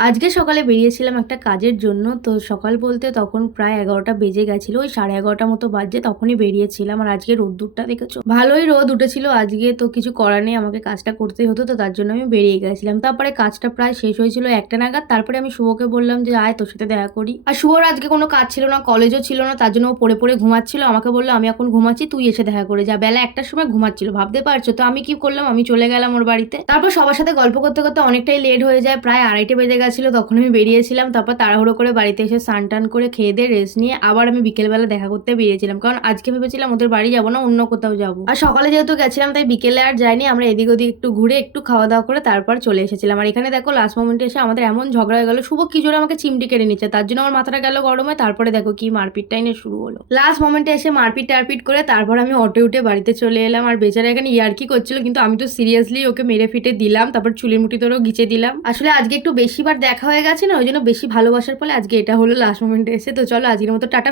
আজকে সকালে বেরিয়েছিলাম একটা কাজের জন্য। তো সকাল বলতে তখন প্রায় ১১টা বেজে গেছিল। ওই ১১:৩০ মতো বাজছে তখনই বেরিয়েছিলাম। আর আজকে রোদ্দুরটা দেখেছো? ভালোই রোদ উঠেছিল আজকে, তো কিছু করার নেই, আমাকে কাজটা করতেই হতো, তো তার জন্য আমি বেরিয়ে গেছিলাম। তারপরে কাজটা প্রায় শেষ হয়েছিল ১টা নাগাদ। তারপরে আমি শুভকে বললাম যে, "আয় তোর সাথে দেখা করি।" আর শুভর আজকে কোনো কাজ ছিল না, কলেজও ছিল না, তার জন্য ও পড়ে ঘুমাচ্ছিল। আমাকে বলল, "আমি এখন ঘুমাচ্ছি, তুই এসে দেখা করে যা।" বেলা ১টার সময় ঘুমাচ্ছিল, ভাবতে পারছো? তো আমি কি করলাম, আমি চলে গেলাম ওর বাড়িতে। তারপর সবার সাথে গল্প করতে অনেকটাই লেট হয়ে যায়, প্রায় ২:৩০ বেজে গেছিল। তখন আমি বেরিয়েছিলাম। তারপর তাড়াহুড়ো করে বাড়িতে এসে স্নান টান করে খেয়ে দিয়ে রেস্ট নিয়ে আবার আমি বিকেলবেলা দেখা করতে বেরিয়েছিলাম, কারণ আজকে ভেবেছিলাম ওদের বাড়ি যাবো না, অন্য কোথাও যাবো। আর সকালে যেহেতু গেছিলাম তাই বিকেলে আর যাইনি, আমরা এদিক ওদিক একটু ঘুরে একটু খাওয়া দাওয়া করে তারপর চলে এসেছিলাম। আর এখানে দেখো লাস্ট মোমেন্টে এসে আমাদের এমন ঝগড়া হয়ে গেল, শুভ কি জোরে আমাকে চিমটি কেড়ে নিচ্ছে, তার জন্য আমার মাথাটা গেল গরমে। তারপরে দেখো কি মারপিটটাই না শুরু হলো। লাস্ট মোমেন্টে এসে মারপিট টারপিট করে তারপর আমি অটো উঠে বাড়িতে চলে এলাম। আর বেচারা এখানে ইয়ার্কি করছিল, কিন্তু আমি তো সিরিয়াসলি ওকে মেরে ফিটে দিলাম, তারপর চুলের মুঠি ধরেও ঘিচে দিলাম। আসলে আজকে একটু বেশিবার দেখা হয়ে গেছে না, ওই জন্য বেশি ভালোবাসার ফলে আজকে এটা হলো লাস্ট মোমেন্টে এসে। তো চলো আজকের মতো টাটা।